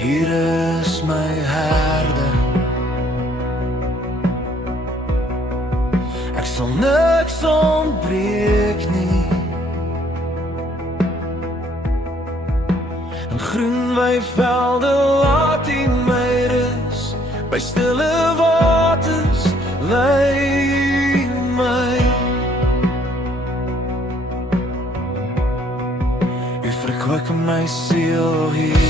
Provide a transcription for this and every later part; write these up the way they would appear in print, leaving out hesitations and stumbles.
Here is my herder. Ek sal niks ontbreek nie. In groen weivelde laat U my rus, by stille waters lei my. U verkwik my siel, Here.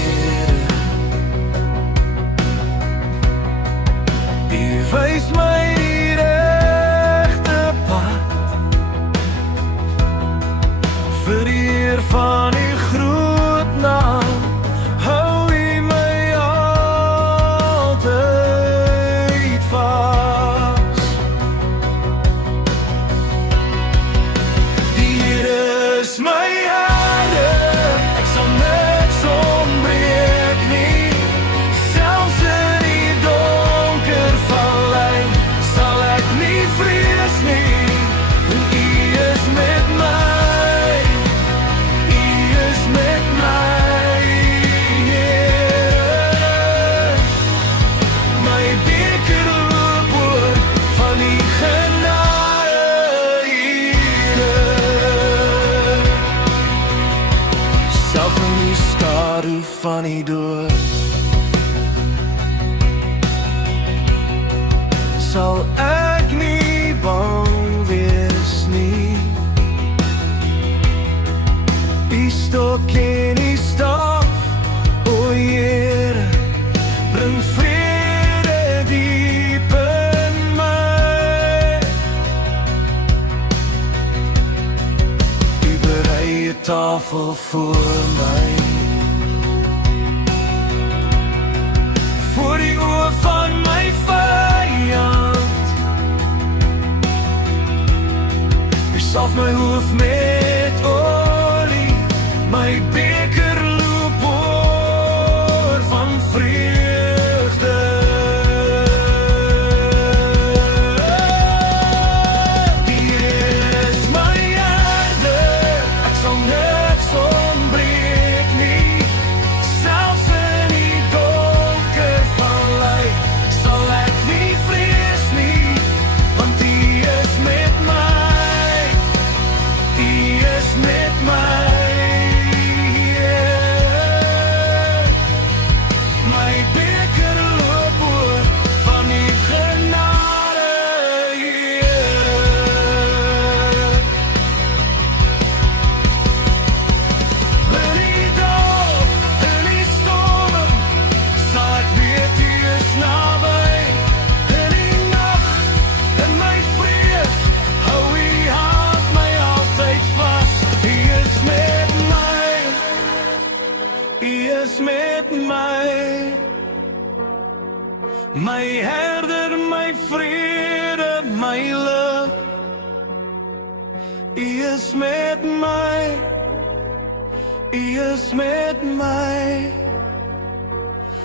U wys my die regte pad, vir die eer van U groot naam. Hou U my altyd vas. Die Here is my herder, ek sal niks ontbreek nie. Selfs in die donker vallei sal ek nie vrees nie, want U is met my. U is met my, Here. My beker loop oor van U genade, Here. Self in die skadu van die dood sal ek nie bang wees nie. U stok en U staf, o Here, bring vrede diep in my. U berei 'n tafel voor my, voor die oë van my vyand. U salf my hoof met olie, my beker loop oor van vreugde. Die Here is my herder, ek sal niks ontbreek nie. Selfs in die donker vallei sal ek nie vrees nie, want U is met my. U is met my, Heer. My beker loop oor van U genade, Heer. In die dag, in die storm, sal ek weet U is naby. In die nag, in my vrees, hou U hand my altyd vas. U is met my, U is met my. My herder, my vrede, my lig. U is met my, U is met my.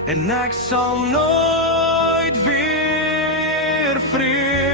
En ek sal nooit weer vrees